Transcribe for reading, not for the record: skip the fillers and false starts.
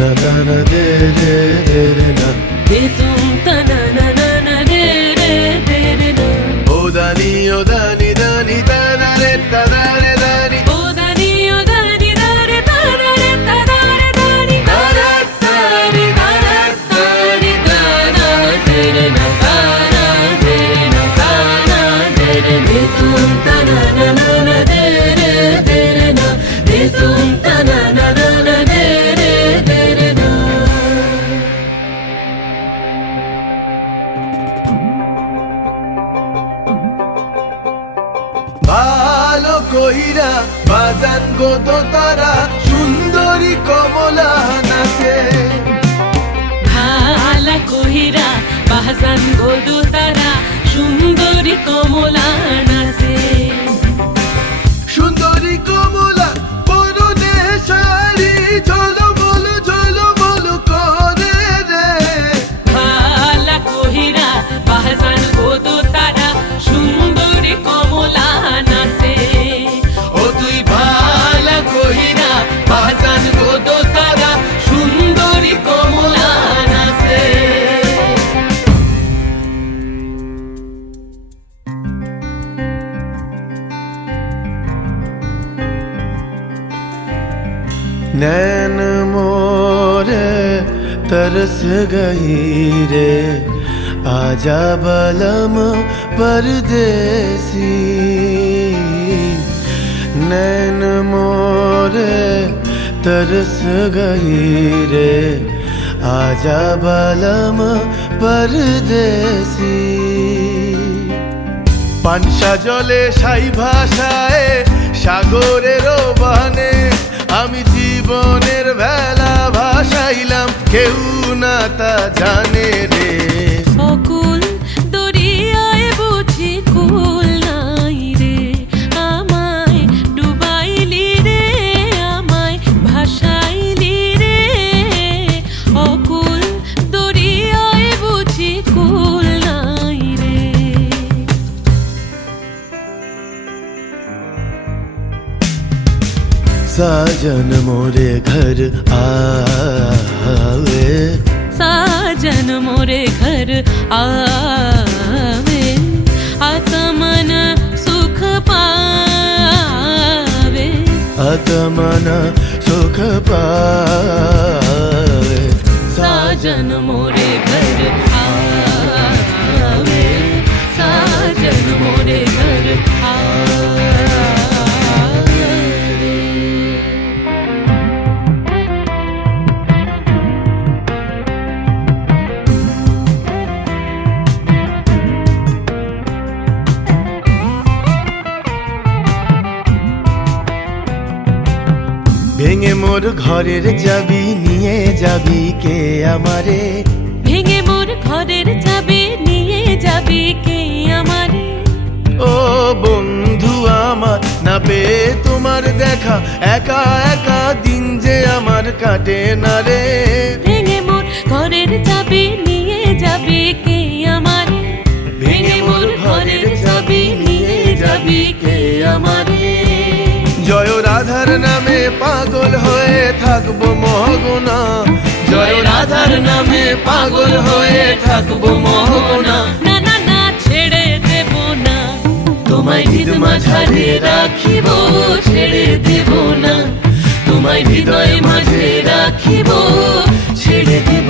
na na na de de de de na de tum ta na na na na de de de de na. O dani dani da da re da da re dani. O dani da re ta da re ta da re dani. Da da da re da da da re da da de de na da da de de na da da de de de tum ta na na na na de de de na de tum ta na na na na de de de na. ভালো কইরা বাজান গো তো তারা সুন্দরী কমলা নাচে ভালা কহিরা বাজান গোদু তারা সুন্দরী কমলা নাচে। সুন্দরী কমলা পরনে শাড়ি ঝলমল করে রে ভালা কহিরা বাজান গোদু তারা সুন্দরী কমলা নাচে। ও তুই ভালো কইরা বাজান গো তো তারা সুন্দরী কমলা নাচে। नैन मोरे तरस गई रे आजा बलम परदेसी नैन मोरे तरस गई रे आजा बलम परदेसी পানসা জলে সাই ভাষায় সাগরের বানে আমি জীবনের ভেলা ভাসাইলাম কেউ না তা জানে রে অকুল দরিয়ায় বুঝি কুল নাই রে আমায় ডুবাইলি রে আমায় ভাসাইলি রে অকুল দরিয়ায় বুঝি কুল নাই রে। साजन मोरे घर आवे साजन मोरे घर आवे आत्मन सुख पावे आत्मन सुख पावे साजन मोरे घर आवे साजन मोरे घर आवे। ভেঙে মোর ঘরের চাবি নিয়ে যাবি কে আমারে ভেঙে মোর ঘরের চাবি নিয়ে যাবি কে আমারে। ও বন্ধু আমার না পেয়ে তোমার দেখা একা একা দিন যে আমার কাটে না রে ভেঙে মোর ঘরের চাবি নিয়ে যাবি কে আমারে। ভেঙে মোর ঘরের চাবি নিয়ে যাবি কে আমারে। জয় রাধার নামে পাগল হয়ে থাকবো মহগোনা জয় রাধার নামে পাগল হয়ে থাকবো মহগোনা না না না ছেড়ে দেব না তোমায় হৃদ মাঝারে রাখিব ছেড়ে দেব না তোমায় হৃদয় মাঝে রাখিব ছেড়ে দেব